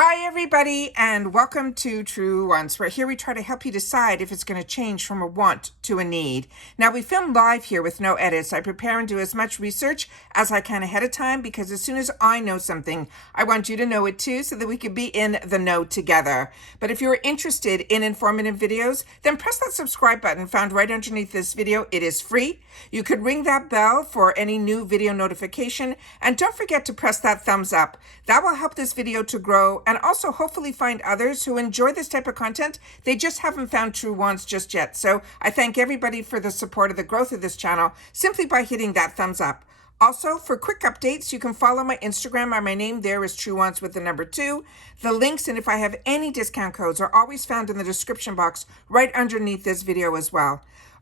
Hi everybody and welcome to Truewants, where here we try to help you decide if it's going to change from a want to a need. Now we film live here with no edits. I prepare and do as much research as I can ahead of time because as soon as I know something, I want you to know it too so that we can be in the know together. But if you're interested in informative videos, then press that subscribe button found right underneath this video. It is free. You could ring that bell for any new video notification and don't forget to press that thumbs up. That will help this video to grow and also hopefully find others who enjoy this type of content. They just haven't found Truewants just yet. So I thank everybody for the support of the growth of this channel simply by hitting that thumbs up. Also, for quick updates, you can follow my Instagram. My name there is Truewants with the number 2. The links, and if I have any discount codes, are always found in the description box right underneath this video as well.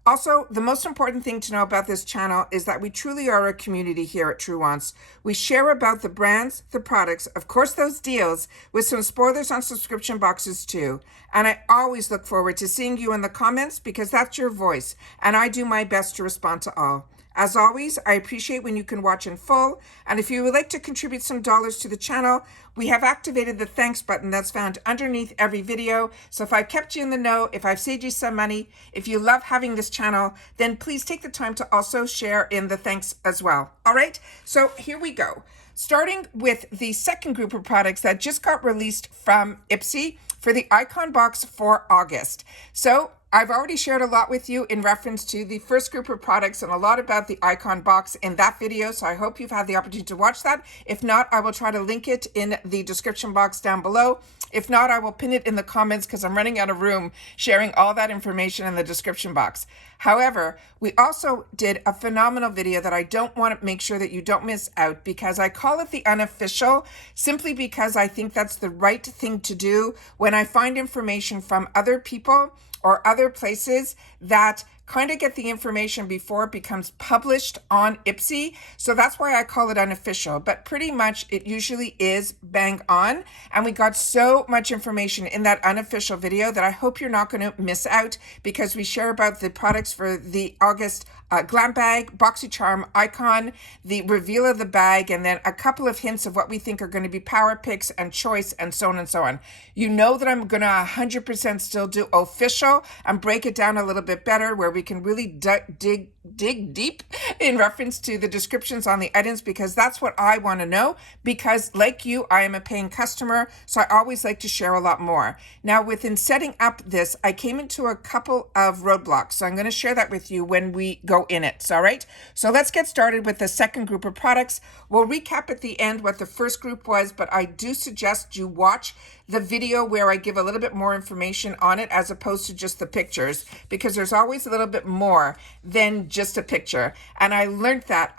Also, the most important thing to know about this channel is that we truly are a community here at Truewants. We share about the brands, the products, of course those deals, with some spoilers on subscription boxes too. And I always look forward to seeing you in the comments because that's your voice, and I do my best to respond to all. As always, I appreciate when you can watch in full, and if you would like to contribute some dollars to the channel, we have activated the thanks button that's found underneath every video. So if I've kept you in the know, if I've saved you some money, if you love having this channel, then please take the time to also share in the thanks as well. All right, so here we go. Starting with the second group of products that just got released from IPSY for the icon box for August. So I've already shared a lot with you in reference to the first group of products and a lot about the icon box in that video. So I hope you've had the opportunity to watch that. If not, I will try to link it in the description box down below. If not, I will pin it in the comments because I'm running out of room sharing all that information in the description box. However, we also did a phenomenal video that I don't want to make sure that you don't miss out because I call it the Unofficial simply because I think that's the right thing to do when I find information from other people or other places that kind of get the information before it becomes published on IPSY. So that's why I call it Unofficial, but pretty much it usually is bang on. And we got so much information in that Unofficial video that I hope you're not going to miss out because we share about the products for the August glam bag, BoxyCharm icon, the reveal of the bag, and then a couple of hints of what we think are going to be power picks and choice and so on and so on. You know that I'm going to 100% still do official and break it down a little bit better where we can really dig deep in reference to the descriptions on the items because that's what I want to know because like you, I am a paying customer, so I always like to share a lot more. Now within setting up this, I came into a couple of roadblocks, so I'm going to share that with you when we go in it. All right, so let's get started with the second group of products. We'll recap at the end what the first group was, but I do suggest you watch the video where I give a little bit more information on it as opposed to just the pictures because there's always a little bit more than just a picture. And I learned that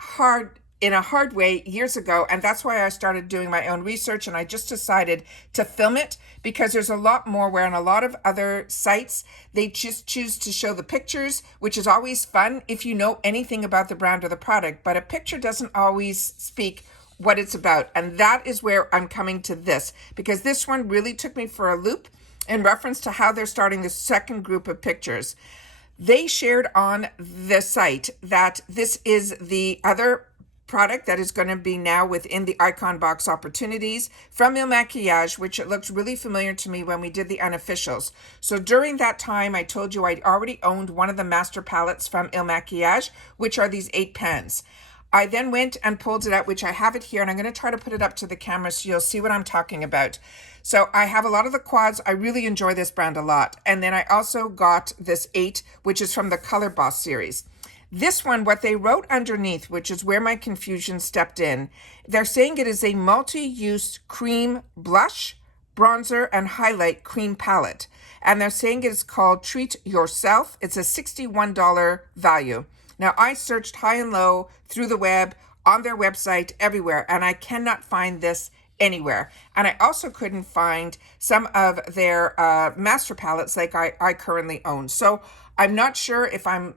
in a hard way years ago, and that's why I started doing my own research and I just decided to film it because there's a lot more where on a lot of other sites they just choose to show the pictures, which is always fun if you know anything about the brand or the product, but a picture doesn't always speak what it's about. And that is where I'm coming to this because this one really took me for a loop in reference to how they're starting the second group of pictures. They shared on the site that this is the other product that is going to be now within the icon box opportunities from MAKIAGE, which it looked really familiar to me when we did the Unofficials. So during that time, I told you I'd already owned one of the master palettes from MAKIAGE, which are these 8 pens. I then went and pulled it out, which I have it here, and I'm going to try to put it up to the camera so you'll see what I'm talking about. So I have a lot of the quads. I really enjoy this brand a lot. And then I also got this 8, which is from the Color Boss series. This one, what they wrote underneath, which is where my confusion stepped in, they're saying it is a multi-use cream blush, bronzer, and highlight cream palette. And they're saying it is called Treat Yourself. It's a $61 value. Now, I searched high and low through the web, on their website, everywhere, and I cannot find this anywhere. And I also couldn't find some of their master palettes like I currently own. So I'm not sure if I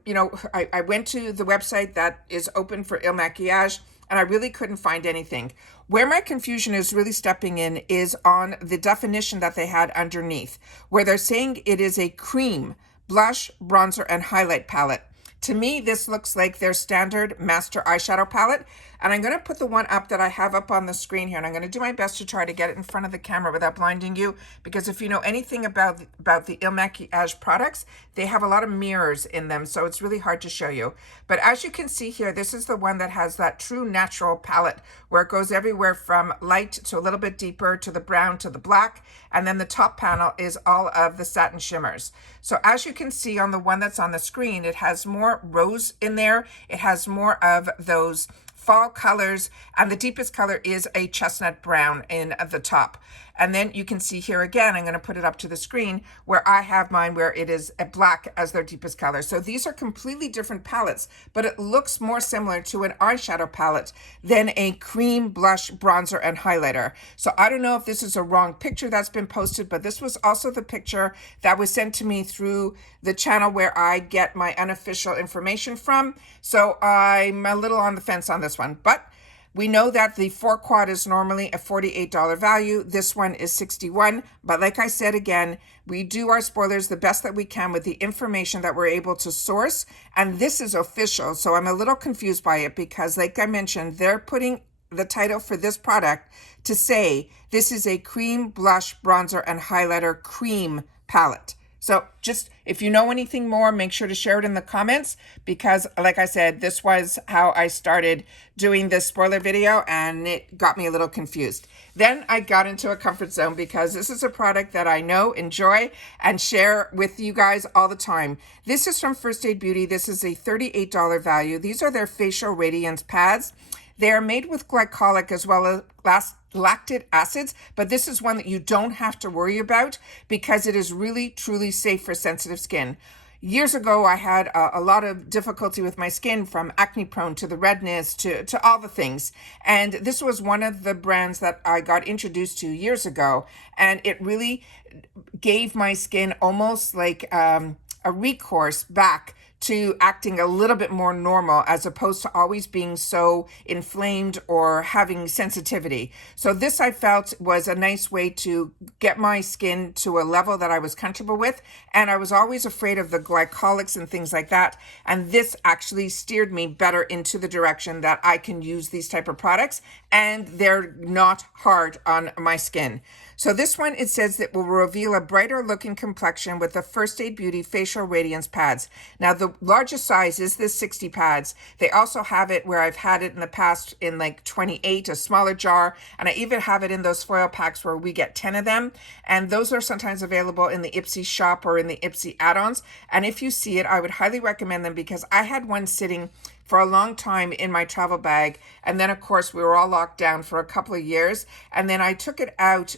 went to the website that is open for MAKIAGE and I really couldn't find anything. Where my confusion is really stepping in is on the definition that they had underneath, where they're saying it is a cream, blush, bronzer, and highlight palette. To me, this looks like their standard master eyeshadow palette. And I'm going to put the one up that I have up on the screen here, and I'm going to do my best to try to get it in front of the camera without blinding you, because if you know anything about the MAKIAGE products, they have a lot of mirrors in them, so it's really hard to show you. But as you can see here, this is the one that has that true natural palette where it goes everywhere from light to a little bit deeper to the brown to the black, and then the top panel is all of the satin shimmers. So as you can see on the one that's on the screen, it has more rose in there. It has more of those fall colors, and the deepest color is a chestnut brown in the top. And then you can see here again, I'm going to put it up to the screen where I have mine where it is a black as their deepest color. So these are completely different palettes, but it looks more similar to an eyeshadow palette than a cream blush, bronzer, and highlighter. So I don't know if this is a wrong picture that's been posted, but this was also the picture that was sent to me through the channel where I get my unofficial information from. So I'm a little on the fence on this one, but we know that the 4 quad is normally a $48 value. This one is $61. But like I said again, we do our spoilers the best that we can with the information that we're able to source. And this is official. So I'm a little confused by it because, like I mentioned, they're putting the title for this product to say this is a cream blush, bronzer, and highlighter cream palette. So just, if you know anything more, make sure to share it in the comments, because like I said, this was how I started doing this spoiler video and it got me a little confused. Then I got into a comfort zone because this is a product that I know, enjoy, and share with you guys all the time. This is from First Aid Beauty. This is a $38 value. These are their facial radiance pads. They are made with glycolic as well as lactic acids, but this is one that you don't have to worry about because it is really, truly safe for sensitive skin. Years ago, I had a lot of difficulty with my skin, from acne prone to the redness to all the things. And this was one of the brands that I got introduced to years ago. And it really gave my skin almost like a recourse back to acting a little bit more normal, as opposed to always being so inflamed or having sensitivity. So this, I felt, was a nice way to get my skin to a level that I was comfortable with. And I was always afraid of the glycolics and things like that. And this actually steered me better into the direction that I can use these type of products, and they're not hard on my skin. So this one, it says that will reveal a brighter looking complexion with the First Aid Beauty Facial Radiance Pads. Now, the largest size is this 60 pads. They also have it where I've had it in the past in like 28, a smaller jar. And I even have it in those foil packs where we get 10 of them. And those are sometimes available in the IPSY shop or in the IPSY add-ons. And if you see it, I would highly recommend them, because I had one sitting for a long time in my travel bag. And then, of course, we were all locked down for a couple of years. And then I took it out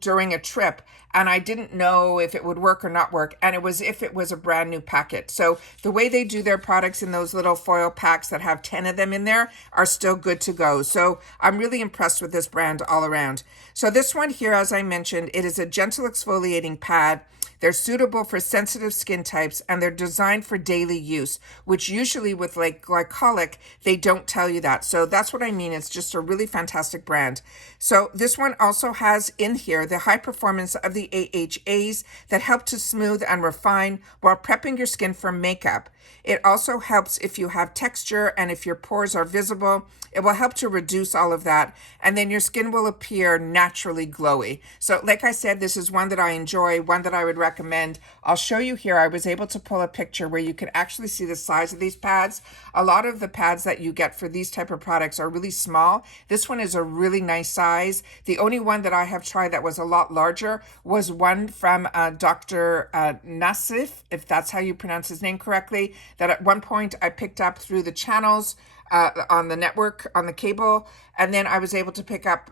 during a trip, and I didn't know if it would work or not work, and it was if it was a brand new packet. So the way they do their products in those little foil packs that have 10 of them in there are still good to go. So I'm really impressed with this brand all around. So this one here, as I mentioned, it is a gentle exfoliating pad. They're suitable for sensitive skin types, and they're designed for daily use, which usually with like glycolic, they don't tell you that. So that's what I mean. It's just a really fantastic brand. So this one also has in here the high performance of the AHAs that help to smooth and refine while prepping your skin for makeup. It also helps if you have texture and if your pores are visible. It will help to reduce all of that, and then your skin will appear naturally glowy. So like I said, this is one that I enjoy, one that I would recommend. I'll show you here. I was able to pull a picture where you can actually see the size of these pads. A lot of the pads that you get for these type of products are really small. This one is a really nice size. The only one that I have tried that was a lot larger was one from Dr. Nassif, if that's how you pronounce his name correctly, that at one point I picked up through the channels on the network, on the cable, and then I was able to pick up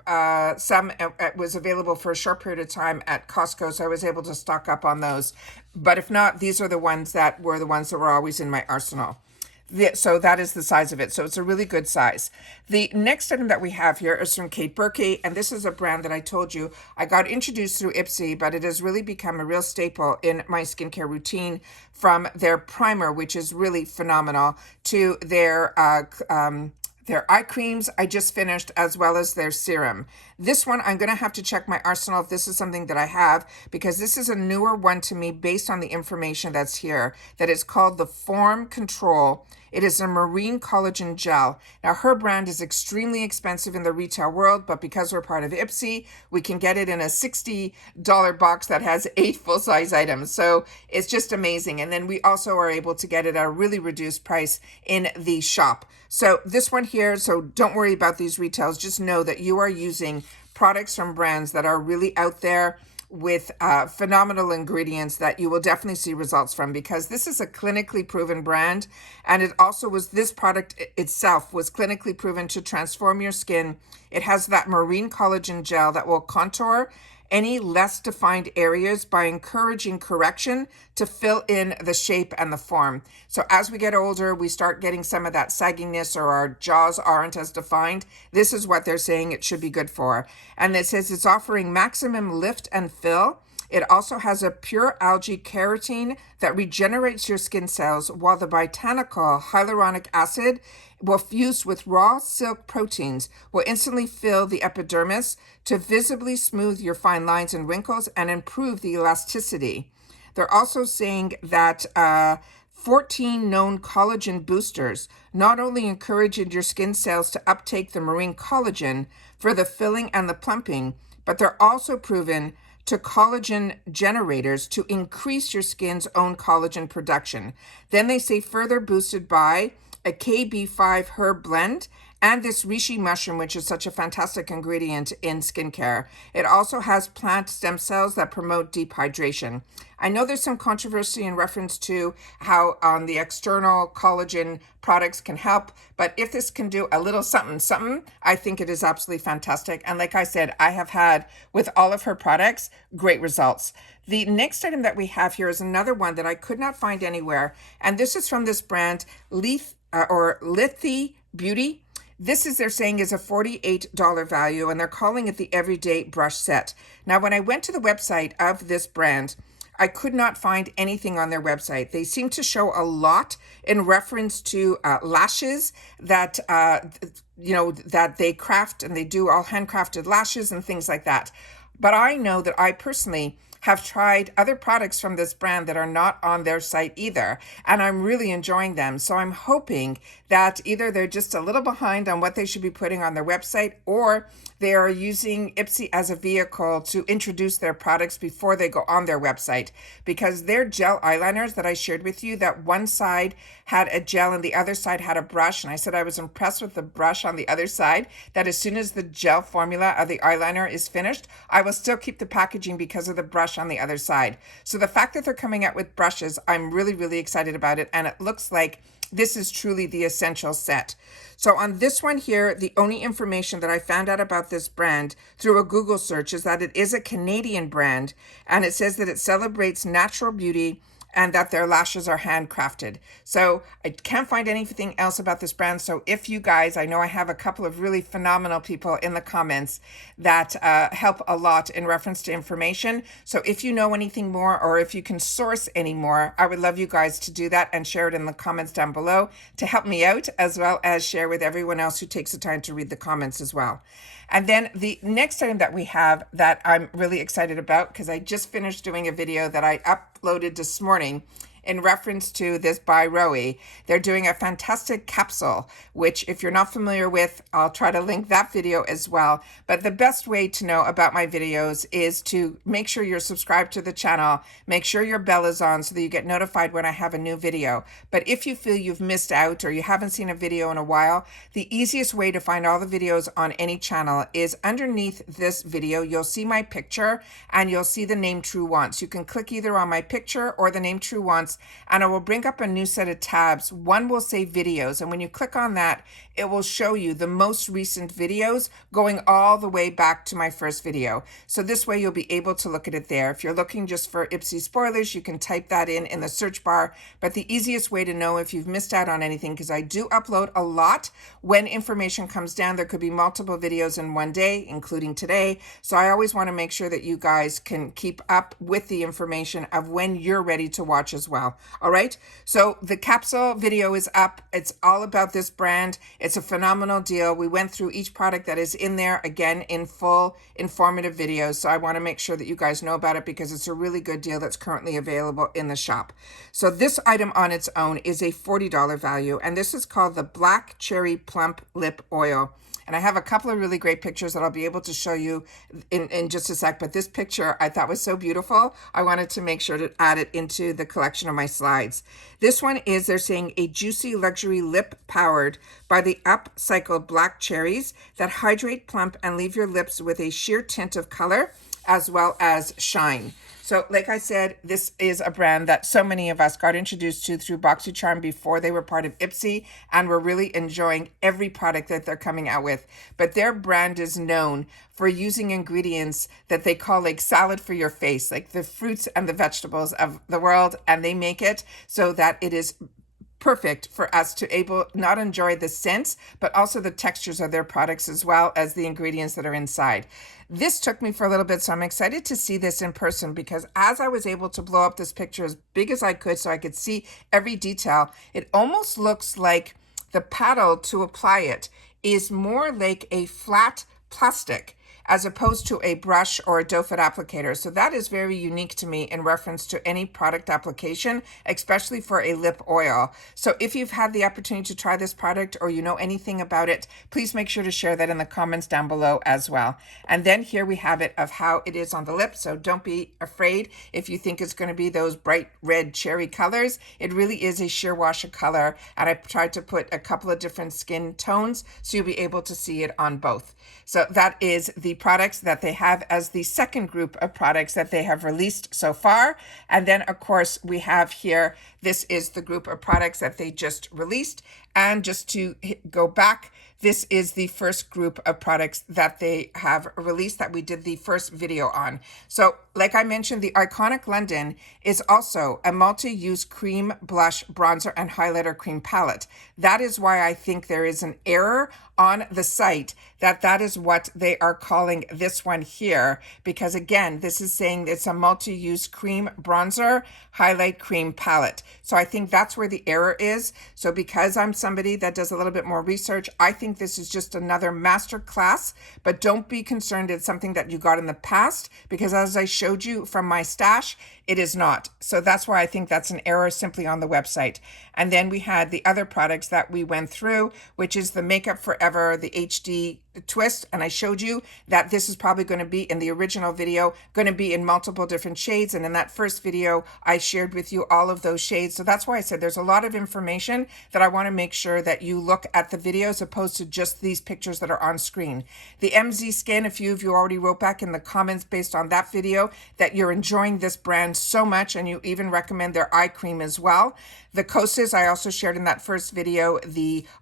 some. It was available for a short period of time at Costco, so I was able to stock up on those. But if not, these are the ones that were always in my arsenal. So that is the size of it. So it's a really good size. The next item that we have here is from Kate Burkey, and this is a brand that I told you I got introduced through IPSY, but it has really become a real staple in my skincare routine, from their primer, which is really phenomenal, to their eye creams I just finished, as well as their serum. This one, I'm going to have to check my arsenal if this is something that I have, because this is a newer one to me based on the information that's here, that is called the Form Control. It is a marine collagen gel. Now, her brand is extremely expensive in the retail world, but because we're part of IPSY, we can get it in a $60 box that has 8 full-size items. So it's just amazing. And then we also are able to get it at a really reduced price in the shop. So this one here, so don't worry about these retails. Just know that you are using products from brands that are really out there with phenomenal ingredients that you will definitely see results from, because this is a clinically proven brand, and it also was, this product itself was clinically proven to transform your skin. It has that marine collagen gel that will contour any less defined areas by encouraging correction to fill in the shape and the form. So as we get older, we start getting some of that sagginess, or our jaws aren't as defined. This is what they're saying it should be good for. And it says it's offering maximum lift and fill. It also has a pure algae keratin that regenerates your skin cells, while the botanical hyaluronic acid will fuse with raw silk proteins, will instantly fill the epidermis to visibly smooth your fine lines and wrinkles and improve the elasticity. They're also saying that 14 known collagen boosters not only encourage your skin cells to uptake the marine collagen for the filling and the plumping, but they're also proven to collagen generators to increase your skin's own collagen production. Then they say further boosted by a KB5 herb blend and this reishi mushroom, which is such a fantastic ingredient in skincare. It also has plant stem cells that promote deep hydration. I know there's some controversy in reference to how the external collagen products can help, but if this can do a little something, I think it is absolutely fantastic. And like I said, I have had with all of her products, great results. The next item that we have here is another one that I could not find anywhere. And this is from this brand, Lithy Beauty. This is, they're saying, is a $48 value, and they're calling it the Everyday Brush Set. Now, when I went to the website of this brand, I could not find anything on their website. They seem to show a lot in reference to lashes that, that they craft, and they do all handcrafted lashes and things like that. But I know that I personally have tried other products from this brand that are not on their site either, and I'm really enjoying them. So I'm hoping that either they're just a little behind on what they should be putting on their website, or they are using IPSY as a vehicle to introduce their products before they go on their website, because their gel eyeliners that I shared with you, that one side had a gel and the other side had a brush, and I said I was impressed with the brush on the other side, that as soon as the gel formula of the eyeliner is finished, I will still keep the packaging because of the brush on the other side. So the fact that they're coming out with brushes, I'm really, really excited about it, and it looks like this is truly the essential set. So on this one here, the only information that I found out about this brand through a Google search is that it is a Canadian brand, and it says that it celebrates natural beauty and that their lashes are handcrafted. So I can't find anything else about this brand. So if you guys, I know I have a couple of really phenomenal people in the comments that help a lot in reference to information. So if you know anything more, or if you can source any more, I would love you guys to do that and share it in the comments down below to help me out, as well as share with everyone else who takes the time to read the comments as well. And then the next item that we have that I'm really excited about, because I just finished doing a video that I uploaded this morning in reference to this by Roe. They're doing a fantastic capsule, which if you're not familiar with, I'll try to link that video as well. But the best way to know about my videos is to make sure you're subscribed to the channel, make sure your bell is on so that you get notified when I have a new video. But if you feel you've missed out or you haven't seen a video in a while, the easiest way to find all the videos on any channel is underneath this video. You'll see my picture and you'll see the name Truewants. You can click either on my picture or the name Truewants, and it will bring up a new set of tabs. One will say videos, and when you click on that, it will show you the most recent videos going all the way back to my first video. So this way you'll be able to look at it there. If you're looking just for IPSY spoilers, you can type that in the search bar. But the easiest way to know if you've missed out on anything, because I do upload a lot when information comes down, there could be multiple videos in one day, including today. So I always want to make sure that you guys can keep up with the information of when you're ready to watch as well. well. All right. So the capsule video is up. It's all about this brand. It's a phenomenal deal. We went through each product that is in there again in full informative videos. So I want to make sure that you guys know about it because it's a really good deal that's currently available in the shop. So this item on its own is a $40 value, and this is called the Black Cherry Plump Lip Oil. And I have a couple of really great pictures that I'll be able to show you in just a sec. But this picture I thought was so beautiful, I wanted to make sure to add it into the collection of my slides. This one is, they're saying, a juicy luxury lip powered by the upcycled black cherries that hydrate, plump, and leave your lips with a sheer tint of color as well as shine. So like I said, this is a brand that so many of us got introduced to through BoxyCharm before they were part of IPSY, and we're really enjoying every product that they're coming out with. But their brand is known for using ingredients that they call like salad for your face, like the fruits and the vegetables of the world, and they make it so that it is perfect for us to not enjoy the scents, but also the textures of their products as well as the ingredients that are inside. This took me for a little bit, so I'm excited to see this in person because as I was able to blow up this picture as big as I could so I could see every detail, it almost looks like the paddle to apply it is more like a flat plastic as opposed to a brush or a doe foot applicator. So that is very unique to me in reference to any product application, especially for a lip oil. So if you've had the opportunity to try this product or you know anything about it, please make sure to share that in the comments down below as well. And then here we have it of how it is on the lip. So don't be afraid if you think it's going to be those bright red cherry colors. It really is a sheer wash of color. And I tried to put a couple of different skin tones so you'll be able to see it on both. So that is the products that they have as the second group of products that they have released so far. And then of course we have here, this is the group of products that they just released. And just to go back, this is the first group of products that they have released that we did the first video on. So like I mentioned, the Iconic London is also a multi-use cream, blush, bronzer, and highlighter cream palette. That is why I think there is an error on the site that is what they are calling this one here, because again, this is saying it's a multi-use cream, bronzer, highlight cream palette. So I think that's where the error is. So because I'm somebody that does a little bit more research, I think this is just another master class, but don't be concerned it's something that you got in the past, because as I showed you from my stash, it is not. So that's why I think that's an error simply on the website. And then we had the other products that we went through, which is the Makeup Forever, the HD twist. And I showed you that this is probably going to be in the original video, going to be in multiple different shades. And in that first video, I shared with you all of those shades. So that's why I said there's a lot of information that I want to make sure that you look at the video as opposed to just these pictures that are on screen. The MZ Skin, a few of you already wrote back in the comments based on that video that you're enjoying this brand so much, and you even recommend their eye cream as well. The Kosas, I also shared in that first video,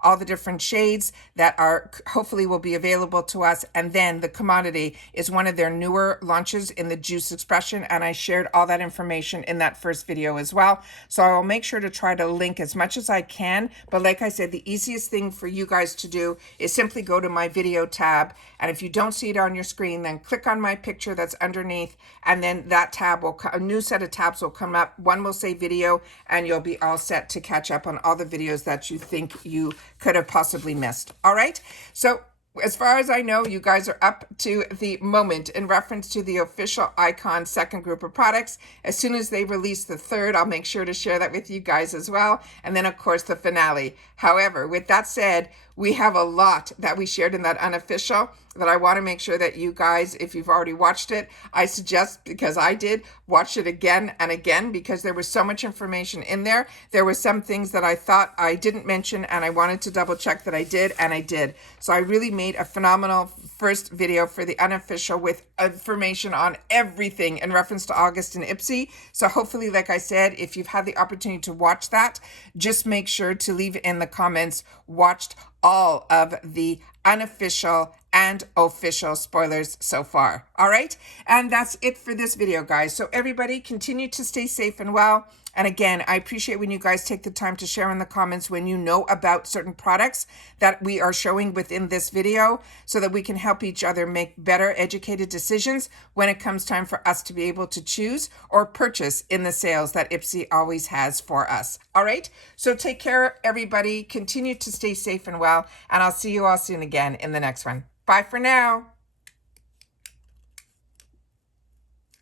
all the different shades that are hopefully will be available to us. And then the Commodity is one of their newer launches in the juice expression, and I shared all that information in that first video as well. So I'll make sure to try to link as much as I can. But like I said, the easiest thing for you guys to do is simply go to my video tab. And if you don't see it on your screen, then click on my picture that's underneath, and then that tab will, a new set of tabs will come up. One will say video, and you'll be all set to catch up on all the videos that you think you could have possibly missed. All right. So as far as I know, you guys are up to the moment in reference to the Official Icon second group of products. As soon as they release the third, I'll make sure to share that with you guys as well. And then of course the finale. However, with that said, we have a lot that we shared in that Unofficial that I want to make sure that you guys, if you've already watched it, I suggest, because I did, watch it again and again, because there was so much information in there. There were some things that I thought I didn't mention, and I wanted to double check that I did, and I did. So I really made a phenomenal first video for the Unofficial with information on everything in reference to August and IPSY. So hopefully, like I said, if you've had the opportunity to watch that, just make sure to leave in the comments, watched all of the Unofficial and Official spoilers so far. All right. And that's it for this video, guys. So everybody continue to stay safe and well. And again, I appreciate when you guys take the time to share in the comments when you know about certain products that we are showing within this video, so that we can help each other make better educated decisions when it comes time for us to be able to choose or purchase in the sales that IPSY always has for us. All right, so take care, everybody. Continue to stay safe and well, and I'll see you all soon again in the next one. Bye for now.